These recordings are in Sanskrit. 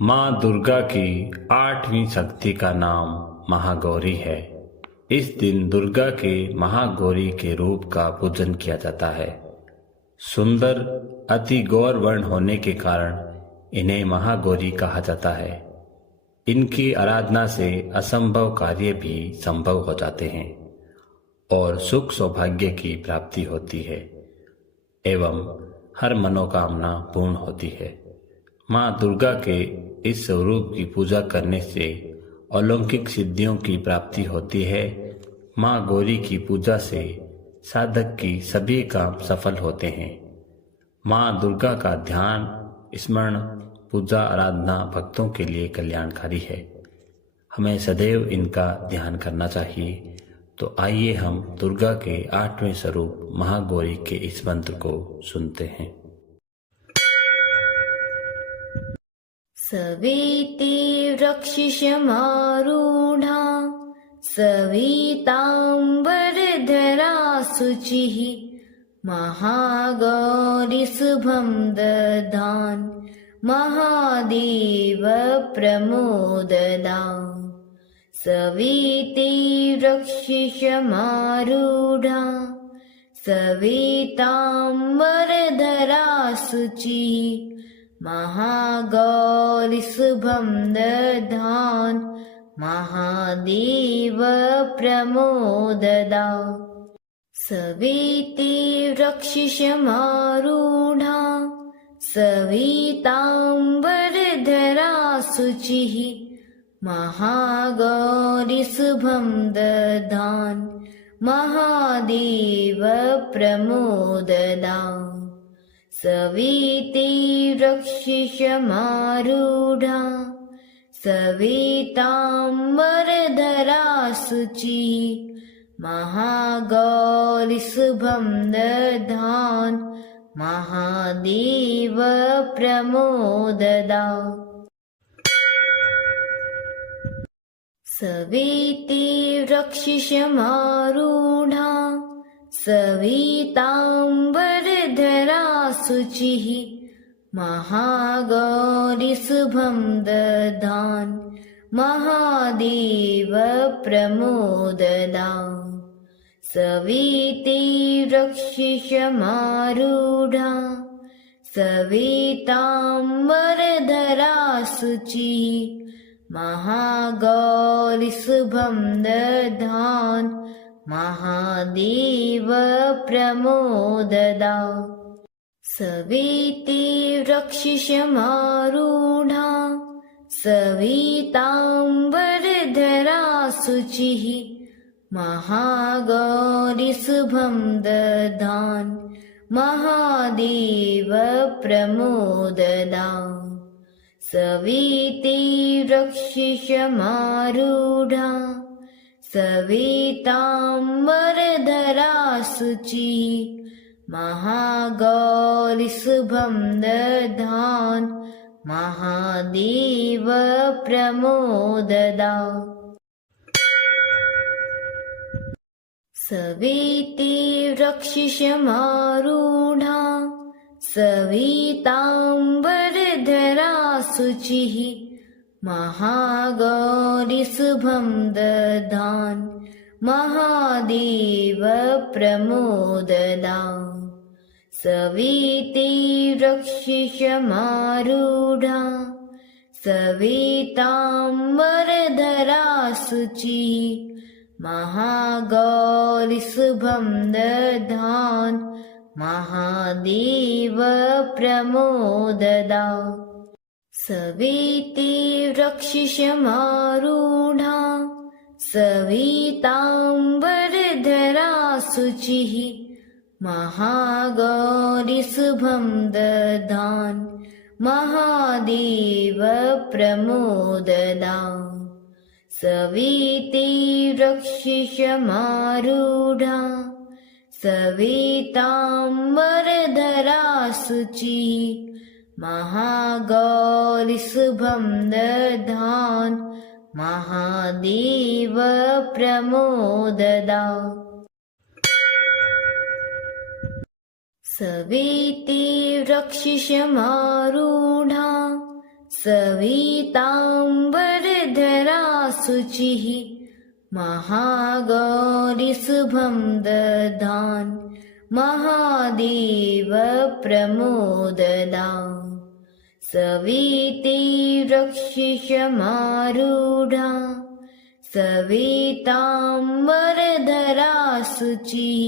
माँ दुर्गा की 8वीं शक्ति का नाम महागौरी है। इस दिन दुर्गा के महागौरी के रूप का पूजन किया जाता है। सुंदर अति गौर वर्ण होने के कारण इन्हें महागौरी कहा जाता है। इनकी आराधना से असंभव कार्य भी संभव हो जाते हैं और सुख सौभाग्य की प्राप्ति होती है एवं हर मनोकामना पूर्ण होती है। माँ दुर्गा के इस स्वरूप की पूजा करने से अलौकिक सिद्धियों की प्राप्ति होती है। माँ गौरी की पूजा से साधक की सभी काम सफल होते हैं। माँ दुर्गा का ध्यान, स्मरण, पूजा आराधना भक्तों के लिए कल्याणकारी है। हमें सदैव इनका ध्यान करना चाहिए। तो आइए हम दुर्गा के 8वें स्वरूप महागौरी के इस मंत्र को सुनते हैं। सवेति वृक्षशमारूढा सविताम्बरधरा शुचिः महागौरी शुभं दधान् महादेव प्रमोददा। सवेति वृक्षशमारूढा सविताम्बरधरा शुचिः महागौरी शुभं दधान् महादेव प्रमोददा। सवेति वृक्षशमारूढा सविताम्बरधरा शुचिः महागौरी शुभं दधान् महादेव प्रमोददा। सवेति वृक्षशमारूढा सविताम्बरधरा शुचिः महागौरी शुभं दधान् महादेव प्रमोददा। सवेति वृक्षशमारूढा सविताम्बरधरा शुचिः महागौरी शुभं दधान् महादेव प्रमोददा। सवेति वृक्षशमारूढा सविताम्बरधरा शुचिः महागौरी शुभं दधान् महादेव प्रमोददा। सवेति वृक्षशमारूढा सविताम्बरधरा शुचिः महागौरी शुभं दधान् महादेव प्रमोददा। सवेति वृक्षशमारूढा सविताम्बरधरा शुचिः महागौरी शुभं दधान् महादेव प्रमोददा। सवेति वृक्षशमारूढा सविताम्बरधरा शुचिः महागौरी शुभं दधान् महादेव प्रमोददा। सवेति वृक्षशमारूढा सविताम्बरधरा शुचिः महागौरी शुभं दधान् महादेव प्रमोददा। सवेति वृक्षशमारूढा सविताम्बरधरा शुचिः महागौरी शुभं दधान् महादेव प्रमोददा। सवेति वृक्षशमारूढा सविताम्बरधरा शुचिः महागौरी शुभं दधान् महादेव प्रमोददा। सवेति वृक्षशमारूढा सविताम्बरधरा शुचिः महागौरी शुभं दधान् महादेव प्रमोददा सविति वृक्षिशमारूढा सविताम्बरधरा शुचिः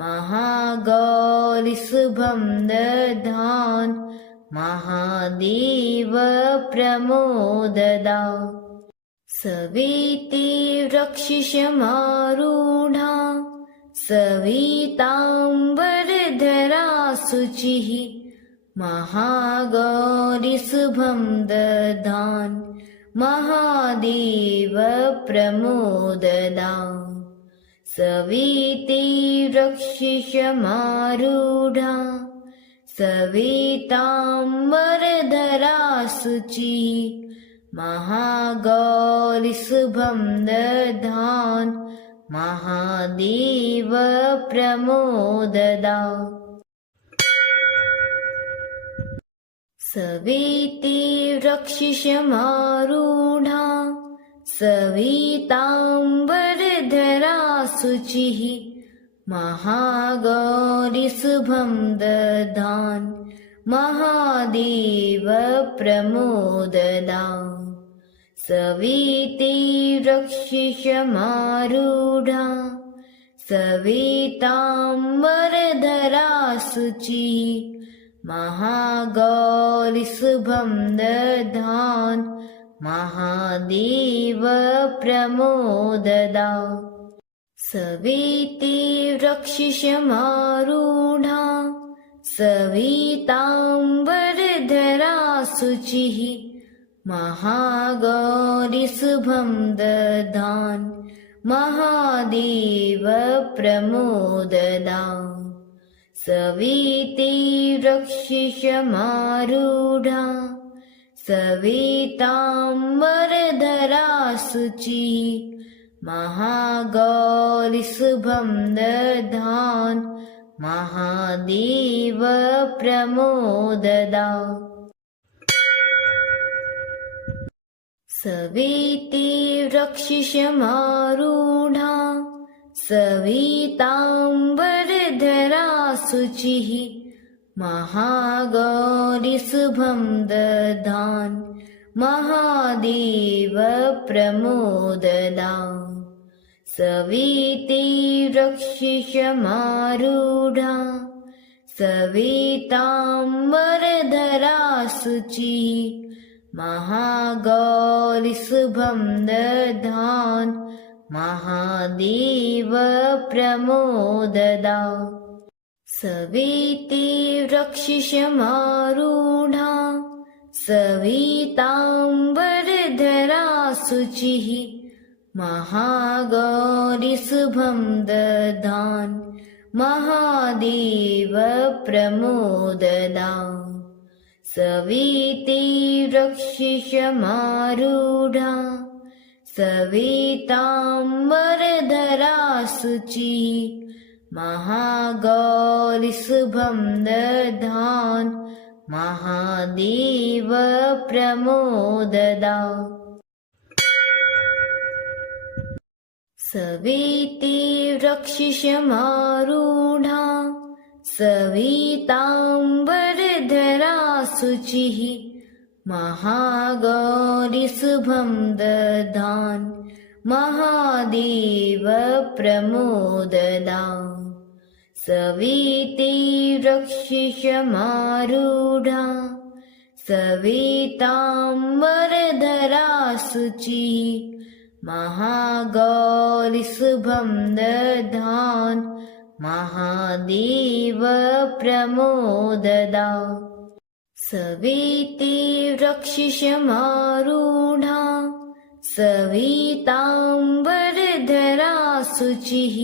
महागौरी शुभं दधान् महादेव प्रमोददा सविति वृक्षिशमारूढा सविताम्बरधरा शुचिः महागौरी शुभं दधान् महादेव प्रमोददा सविति वृक्षिशमारूढा सविताम्बरधरा शुचिः महागौरी शुभं दधान् महादेव प्रमोददा सविति वृक्षिशमारूढा सविताम्बरधरा शुचिः महागौरी शुभं दधान् महादेव प्रमोददा सविति वृक्षिशमारूढा सविताम्बरधरा शुचिः महागौरी शुभं दधान् महादेव प्रमोददा सविति वृक्षिशमारूढा सविताम्बरधरा शुचिः महागौरी शुभं दधान् महादेव प्रमोददा सविति वृक्षिशमारूढा सविताम्बरधरा शुचिः महागौरी शुभं दधान् महादेव प्रमोददा सविति वृक्षिशमारूढा सविताम्बरधरा शुचिः महागौरी शुभं दधान् महादेव प्रमोददा सविति वृक्षिशमारूढा सविताम्बरधरा शुचिः महागौरी शुभं दधान् महादेव प्रमोददा सविति वृक्षिशमारूढा सविताम्बरधरा शुचिः महागौरी शुभं दधान् महादेव प्रमोददा सविति वृक्षिशमारूढा सविताम्बरधरा शुचिः महागौरी शुभं दधान् महादेव प्रमोददा सविति वृक्षिशमारूढा सविताम्बरधरा शुचिः महागौरी शुभं दधान् महादेव प्रमोददा सविति वृक्षिशमारूढा सविताम्बरधरा शुचिः महागौरी शुभं दधान् महादेव प्रमोददा सविति वृक्षिशमारूढा सविताम्बरधरा शुचिः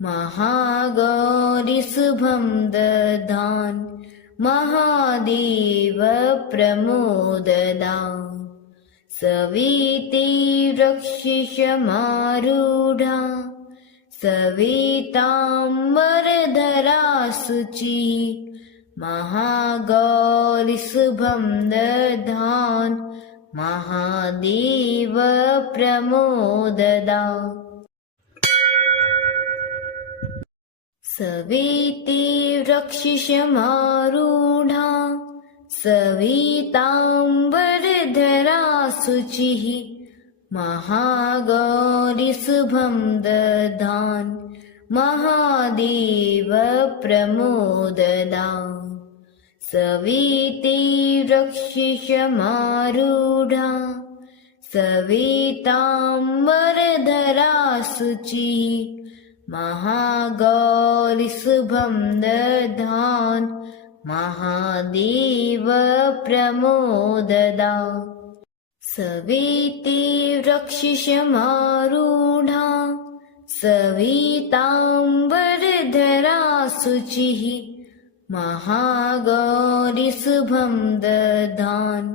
महागौरी शुभं दधान् महादेव प्रमोददा सविति वृक्षिशमारूढा सविताम्बरधरा शुचिः महागौरिशुभं दधान् महादेव प्रमोददा सवेति वृक्षशमारूढा सविताम्बरधरा शुचिः महागौरिशुभं दधान् महादेव प्रमोददा सवेति वृक्षशमारूढा सविताम्बरधरा शुचिः महागौरिशुभं दधान् महादेव प्रमोददा सवेति वृक्षशमारूढा सविताम्बरधरा शुचिः महागौरिशुभं दधान्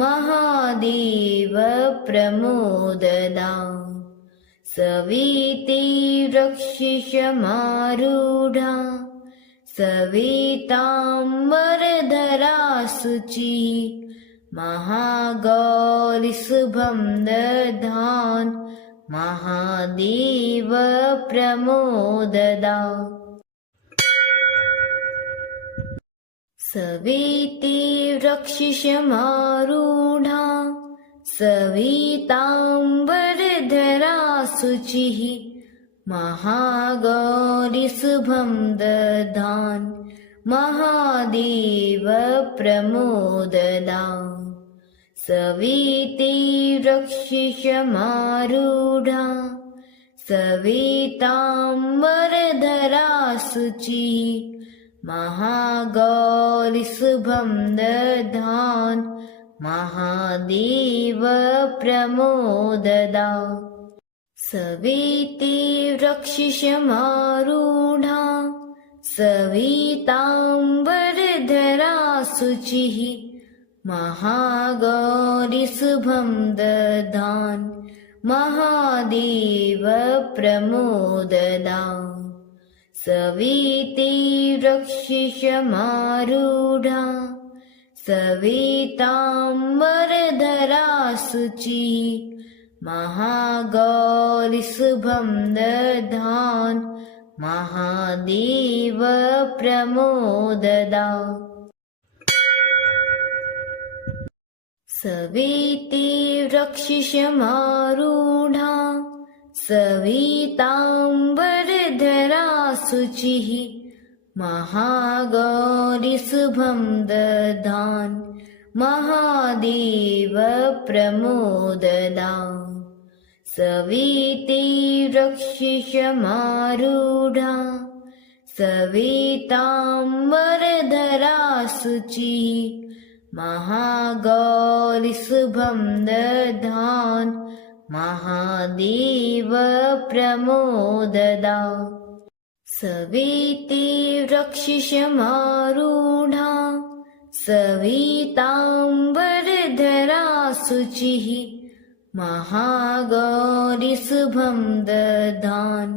महादेव प्रमोददा सवेति वृक्षशमारूढा सविताम्बरधरा शुचिः महागौरिशुभं दधान् महादेव प्रमोददा सवेति वृक्षशमारूढा सविताम्बरधरा शुचिः महागौरिशुभं दधान् महादेव प्रमोददा सवेति वृक्षशमारूढा सविताम्बरधरा शुचिः महागौरिशुभं दधान् महादेव प्रमोददा सवेति वृक्षशमारूढा सविताम्बरधरा शुचिः महागौरिशुभं दधान् महादेव प्रमोददा सवेति वृक्षशमारूढा सविताम्बरधरा शुचिः महागौरिशुभं दधान् महादेव प्रमोददा सवेति वृक्षशमारूढा सविताम्बरधरा शुचिः महागौरिशुभं दधान् महादेव प्रमोददा सवेति वृक्षशमारूढा सविताम्बरधरा शुचिः महागौरिशुभं दधान् महादेव प्रमोददा सवेति वृक्षशमारूढा सविताम्बरधरा शुचिः महागौरिशुभं दधान्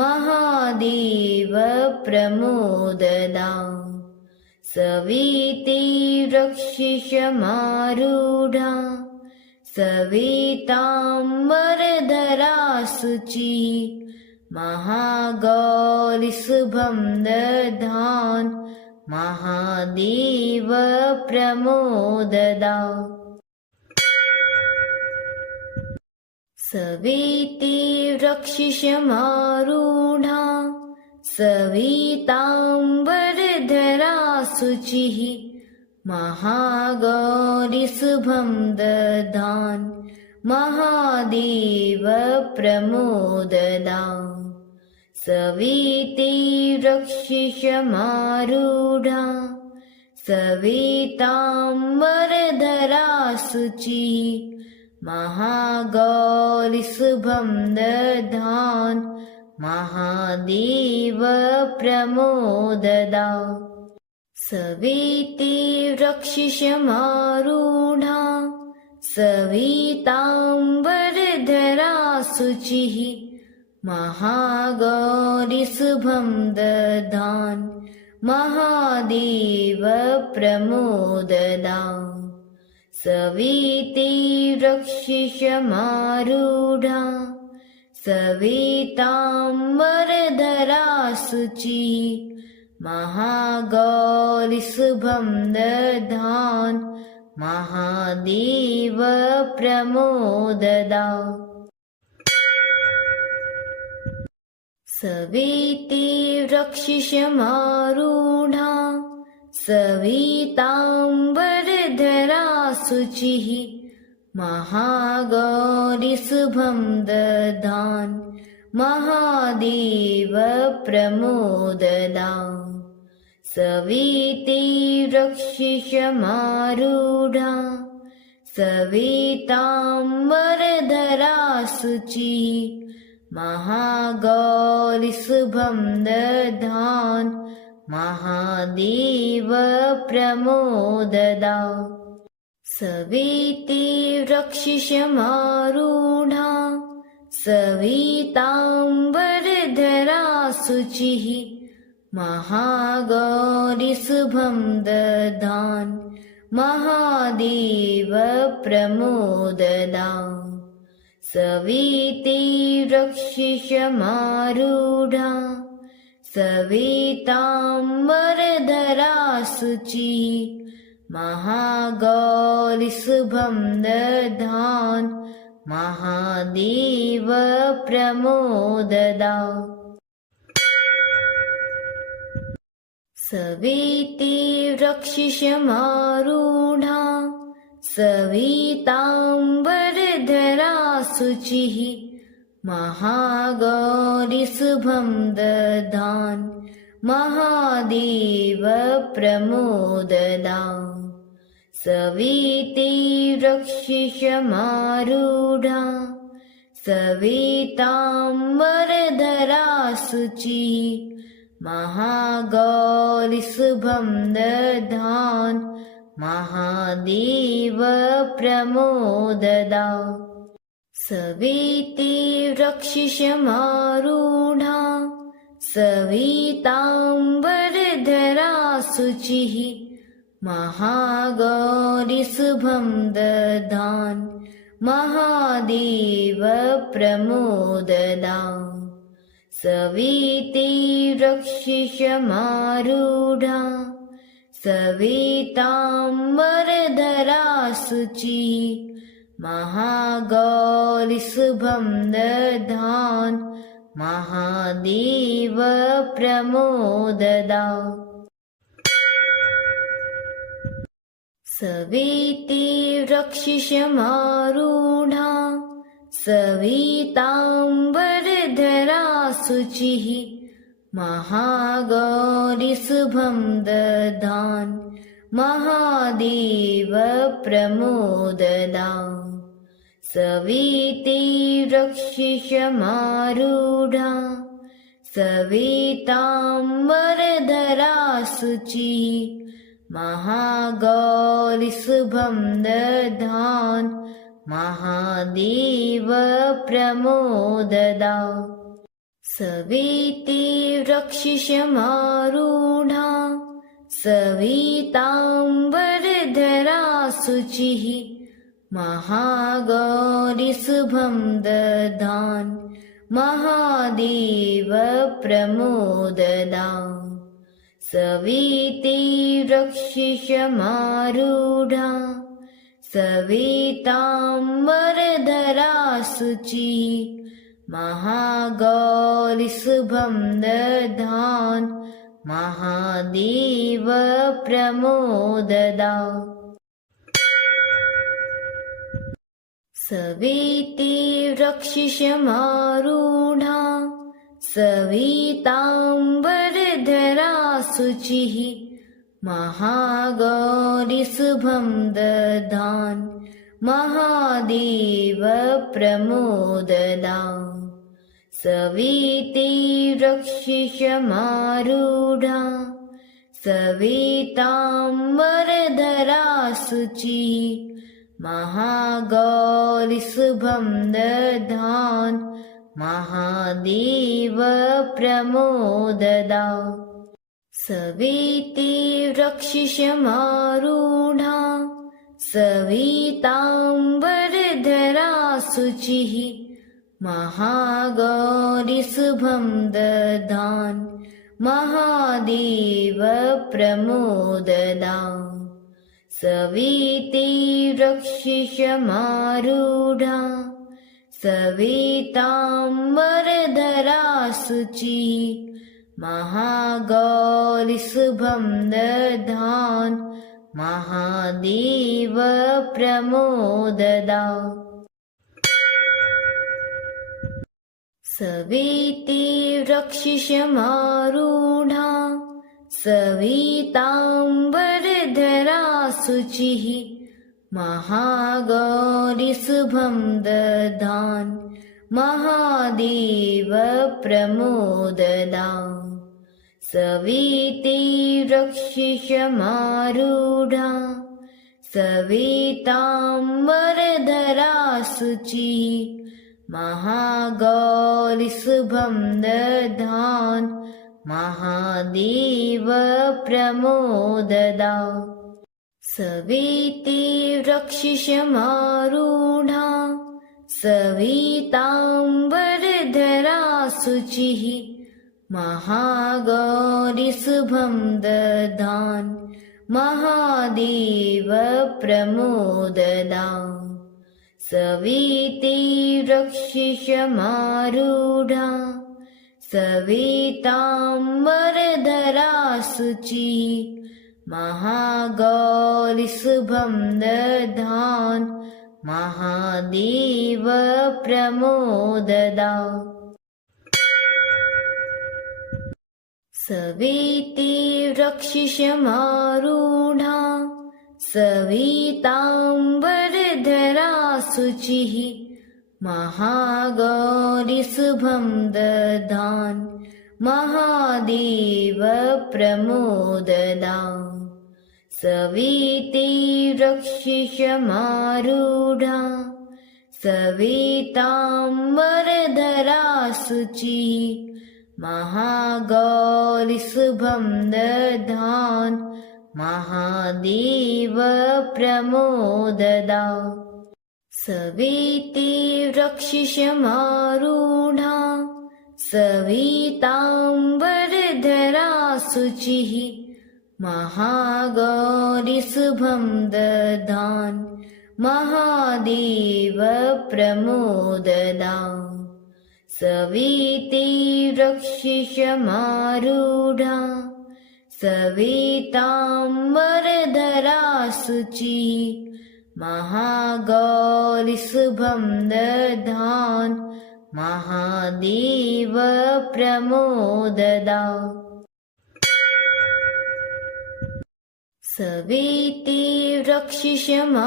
महादेव प्रमोददा सवेति वृक्षशमारूढा सविताम्बरधरा शुचिः महागौरिशुभं दधान् महादेव प्रमोददा सवेति वृक्षशमारूढा सविताम्बरधरा शुचिः महागौरिशुभं दधान् महादेव प्रमोददा सवेति वृक्षशमारूढा सविताम्बरधरा शुचिः महागौरिशुभं दधान् महादेव प्रमोददा सवेति वृक्षशमारूढा सविताम्बरधरा शुचिः महागौरिशुभं दधान् महादेव प्रमोददा सविति वृक्षिशमारूढा सविताम्बरधरा शुचिः महागौरिशुभं दधान् महादेव प्रमोददा सविति वृक्षिशमारूढा सविताम्बरधरा शुचिः महागौरिशुभं दधान् महादेव प्रमोददा सविति वृक्षिशमारूढा सविताम्बरधरा शुचिः महागौरिशुभं दधान् महादेव प्रमोददा सविति वृक्षिशमारूढा सविताम्बरधरा शुचिः महागौरिशुभं दधान् महादेव प्रमोददा सविति वृक्षिशमारूढा सविताम्बरधरा शुचिः महागौरिशुभं दधान् महादेव प्रमोददा सविति वृक्षिशमारूढा सविताम्बरधरा शुचिः महागौरिशुभं दधान् महादेव प्रमोददा सविति वृक्षिशमारूढा सविताम्बरधरा शुचिः महागौरिशुभं दधान् महादेव प्रमोददा सविति वृक्षिशमारूढा सविताम्बरधरा शुचिः महागौरिशुभं दधान् महादेव प्रमोददा सविति वृक्षिशमारूढा सविताम्बरधरा शुचिः महागौरिशुभं दधान् महादेव प्रमोददा सविति वृक्षिशमारूढा सविताम्बरधरा शुचिः महागौरिशुभं दधान् महादेव प्रमोददा सविति वृक्षिशमारूढा सविताम्बरधरा शुचिः महागौरिशुभं दधान् महादेव प्रमोददा सविति वृक्षिशमारूढा सविताम्बरधरा शुचिः महागौरिशुभं दधान् महादेव प्रमोददा सविति वृक्षिशमारूढा सविताम्बरधरा शुचिः महागौरिशुभं दधान् महादेव प्रमोददा सविति वृक्षिशमारूढा सविताम्बरधरा शुचिः महागौरिशुभं दधान् महादेव प्रमोददा सविति वृक्षिशमारूढा सविताम्बरधरा शुचिः महागौरिशुभं दधान् महादेव प्रमोददा सवेति वृक्षशमारूढा सविताम्बरधरा शुचिः महागौरिशुभं दधान् महादेव प्रमोददा सवेति वृक्षशमारूढा सविताम्बरधरा शुचिः महागौरिशुभं दधान् महादेव प्रमोददा सवेति वृक्षशमारूढा सविताम्बरधरा शुचिः महागौरिशुभं दधान् महादेव प्रमोददा सवेति वृक्षशमारूढा सविताम्बरधरा शुचिः महागौरिशुभं दधान् महादेव प्रमोददा सवेति वृक्षशमारूढा सविताम्बरधरा शुचिः महागौरिशुभं दधान् महादेव प्रमोददा सवेति वृक्षशमारूढा सविताम्बरधरा शुचिः महागौरिशुभं दधान् महादेव प्रमोददा सवेति वृक्षशमारूढा सविताम्बरधरा शुचिः महागौरिशुभं दधान् महादेव प्रमोददा सवेति वृक्षशमारूढा सविताम्बरधरा शुचिः महागौरिशुभं दधान् महादेव प्रमोददा सवेति वृक्षशमारूढा सविताम्बरधरा शुचिः महागौरिशुभं दधान् महादेव प्रमोददा सवेति वृक्षशमारूढा सविताम्बरधरा शुचिः महागौरिशुभं दधान् महादेव प्रमोददा सवेति वृक्षशमारूढा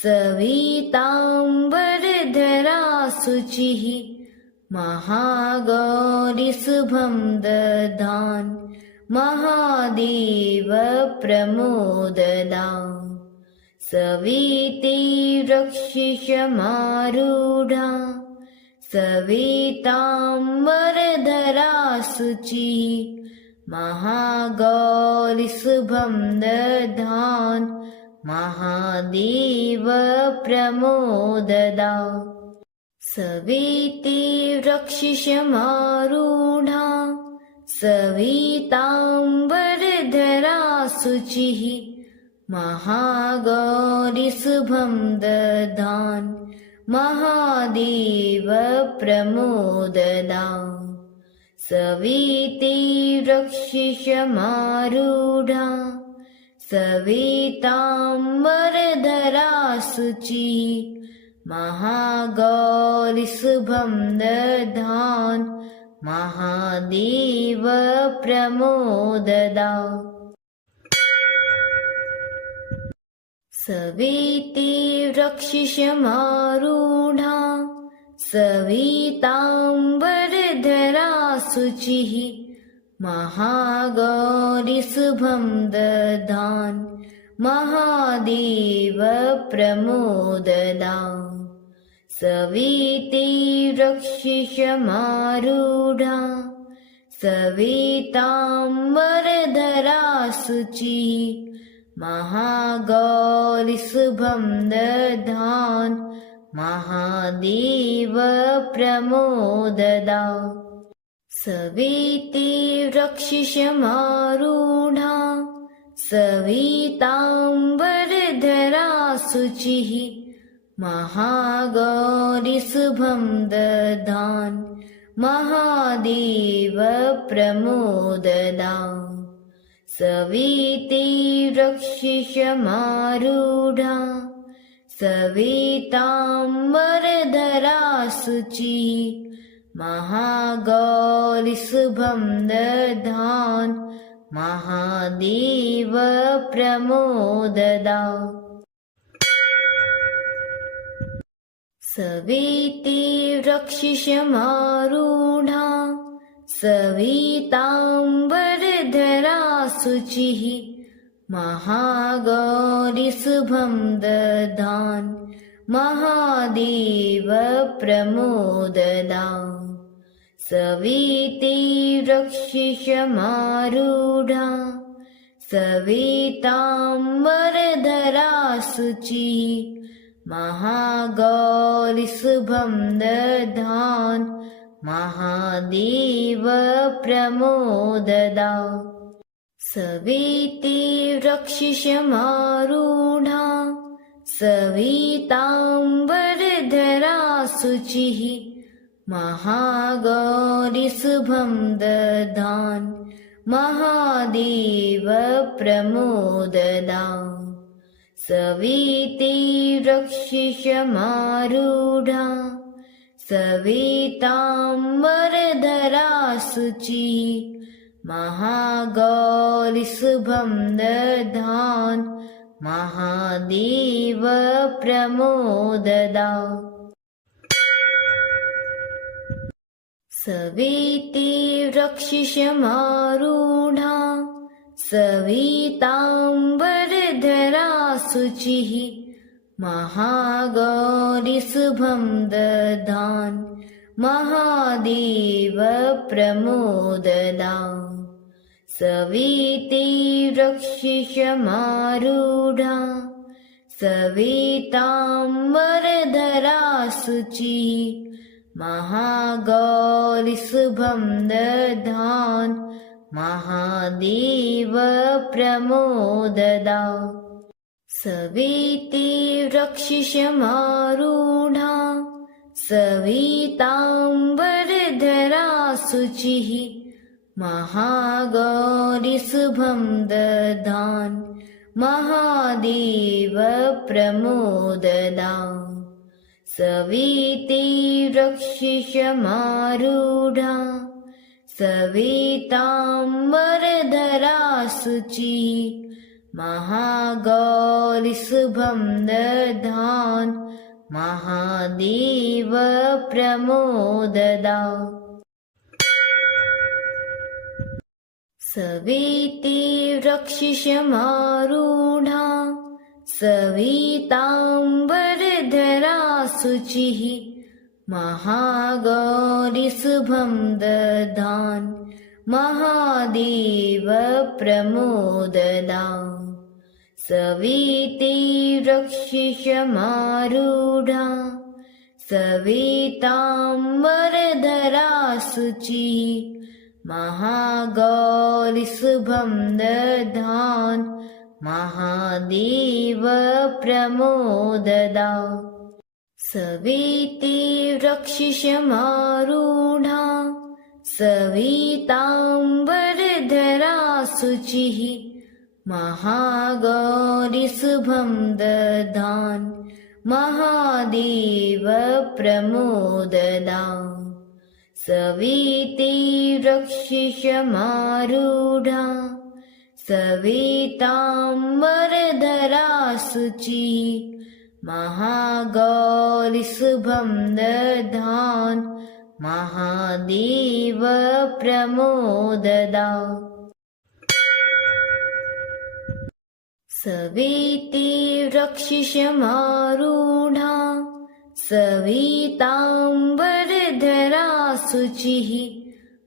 सविताम्बरधरा शुचिः महागौरिशुभं दधान् महादेव प्रमोददा सवेति वृक्षशमारूढा सविताम्बरधरा शुचिः महागौरिशुभं दधान् महादेव प्रमोददा सवेति वृक्षशमारूढा सविताम्बरधरा शुचिः महागौरिशुभं दधान् महादेव प्रमोददा सवेति वृक्षशमारूढा सविताम्बरधरा शुचिः महागौरिशुभं दधान् महादेव प्रमोददा सवेति वृक्षशमारूढा सविताम्बरधरा शुचिः महागौरिशुभं दधान् महादेव प्रमोददा सवेति वृक्षशमारूढा सविताम्बरधरा शुचिः महागौरीशुभं दधान् महादेव प्रमोददा सविति वृक्षशमारूढा सविताम्बरधरा शुचिः महागौरीशुभं दधान् महादेव प्रमोददा सविति वृक्षशमारूढा सविताम्बरधरा शुचिः महागौरीशुभं दधान् महादेव प्रमोददा सविति वृक्षशमारूढा सविताम्बरधरा शुचिः महागौरीशुभं दधान् महादेव प्रमोददा सविति वृक्षशमारूढा सविताम्बरधरा शुचिः महागौरीशुभं दधान् महादेव प्रमोददा सविति वृक्षशमारूढा सविताम्बरधरा शुचिः महागौरीशुभं दधान् महादेव प्रमोददा सविति वृक्षशमारूढा सविताम्बरधरा शुचिः महागौरीशुभं दधान् महादेव प्रमोददा सविति वृक्षशमारूढा सविताम्बरधरा शुचिः महागौरीशुभं दधान् महादेव प्रमोददा सविति वृक्षशमारूढा सविताम्बरधरा शुचिः महागौरीशुभं दधान् महादेव प्रमोददा सविति वृक्षशमारूढा सविताम्बरधरा शुचिः महागौरीशुभं दधान् महादेव प्रमोददा सविति वृक्षशमारूढा सविताम्बरधरा शुचिः महागौरीशुभं दधान् महादेव प्रमोददा सविति वृक्षशमारूढा सविताम्बरधरा शुचिः महागौरीशुभं दधान् महादेव प्रमोददा सविति वृक्षशमारूढा सविताम्बरधरा शुचिः महागौरीशुभं दधान् महादेव प्रमोददा सविति वृक्षशमारूढा सविताम्बरधरा शुचिः महागौरीशुभं दधान् महादेव प्रमोददा सविति वृक्षशमारूढा सविताम्बरधरा शुचिः महागौरीशुभं दधान् महादेव प्रमोददा सविति वृक्षशमारूढा सविताम्बरधरा शुचिः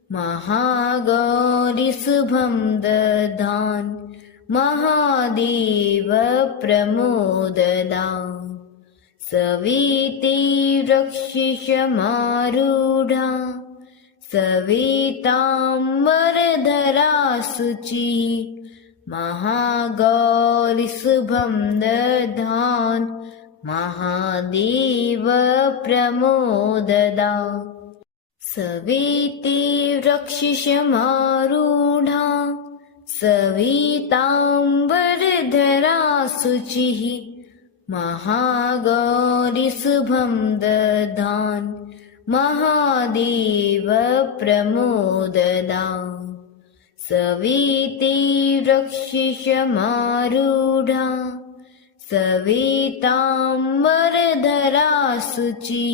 महागौरि शुभं दधान् महादेव प्रमोददा सविति वृक्षिशमारूढा सविताम्बरधरा शुचिः महागौरि शुभं दधान् महादेव प्रमोददा सविति वृक्षिशमारूढा सविताम्बरधरा शुचिः महागौरि शुभं दधान् महादेव प्रमोददा सविति वृक्षिशमारूढा सविताम्बरधरा शुचिः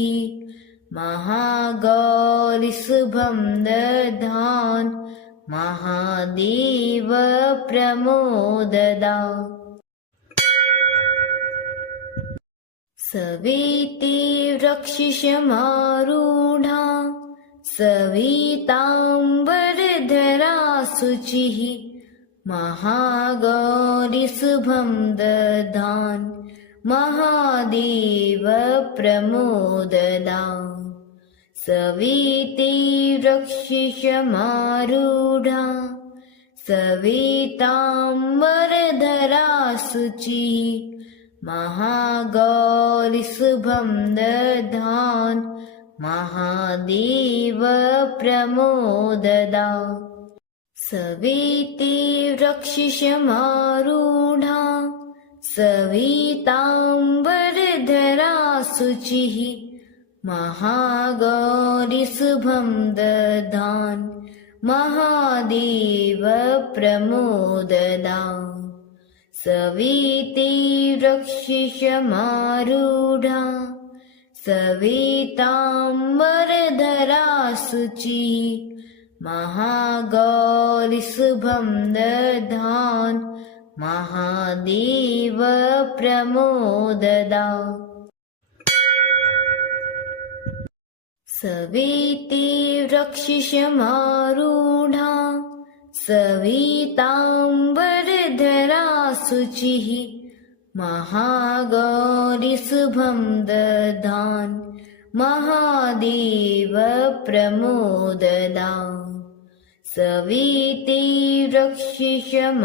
महागौरि शुभं दधान् महादेव प्रमोददा सविति वृक्षिशमारूढा सविताम्बरधरा शुचिः महागौरि शुभं दधान् महादेव प्रमोददा सविति वृक्षिशमारूढा सविताम्बरधरा शुचिः महागौरि शुभं दधान् महादेव प्रमोददा सविति वृक्षिशमारूढा सविताम्बरधरा शुचिः महागौरि शुभं दधान् महादेव प्रमोददा सविति वृक्षिशमारूढा सविताम्बरधरा शुचिः महागौरि शुभं दधान् महादेव प्रमोददा सविति वृक्षिशमारूढा सविताम्बरधरा शुचिः महागौरि शुभं दधान् महादेव प्रमोददा सविति वृक्षिशमारूढा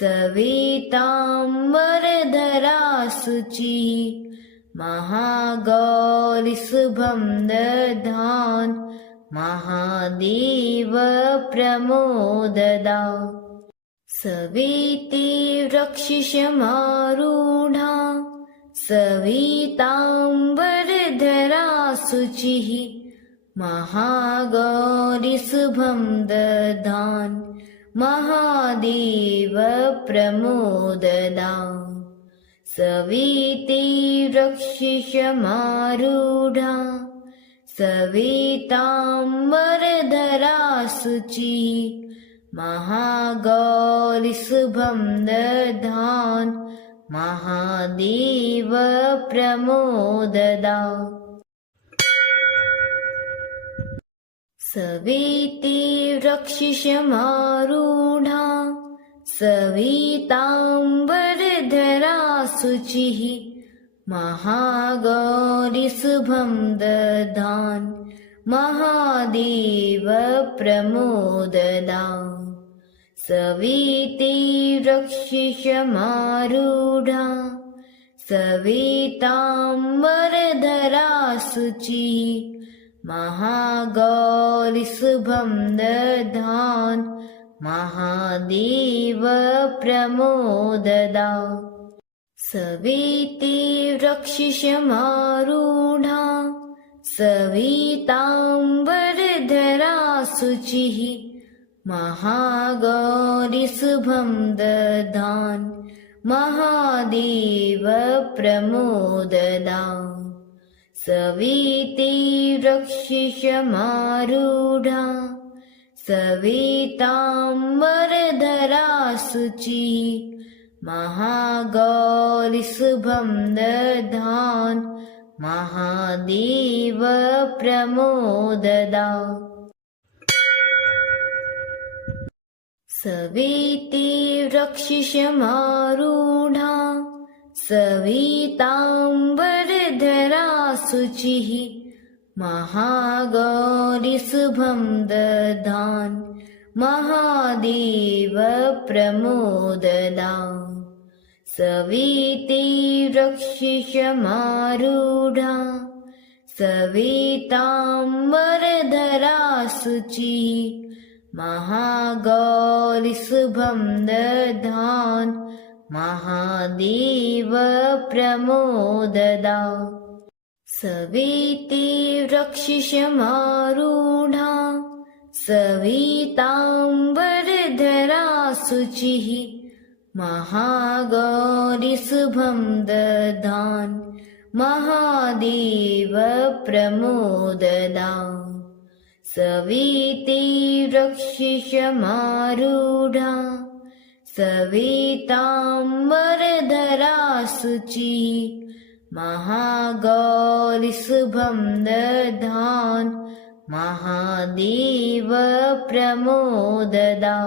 सविताम्बरधरा शुचिः महागौरि शुभं दधान् महादेव प्रमोददा सविति वृक्षिशमारूढा सविताम्बरधरा शुचिः महागौरि शुभं दधान् महादेव प्रमोददा सविति वृक्षिशमारूढा सविताम्बरधरा शुचिः महागौरि शुभं दधान् महादेव प्रमोददा सविति वृक्षिशमारूढा सविताम्बरधरा शुचिः महागौरि शुभं दधान् महादेव प्रमोददा सविति वृक्षिशमारूढा सविताम्बरधरा शुचिः महागौरि शुभं दधान् महादेव प्रमोददा सविति वृक्षिशमारूढा सविताम्बरधरा शुचिः महागौरि शुभं दधान् महादेव प्रमोददा सविति वृक्षिशमारूढा सविताम्बरधरा शुचिः महागौरि शुभं दधान् महादेव प्रमोददा सवेति वृक्षशमारूढा सविताम्बरधरा शुचिः महागौरी शुभं दधान् महादेव प्रमोददा सवेति वृक्षशमारूढा सविताम्बरधरा शुचिः महागौरी शुभं दधान् महादेव प्रमोददा सवेति वृक्षशमारूढा सविताम्बरधरा शुचिः महागौरी शुभं दधान् महादेव प्रमोददा सवेति वृक्षशमारूढा सविताम्बरधरा शुचिः महागौरी शुभं दधान् महादेव प्रमोददा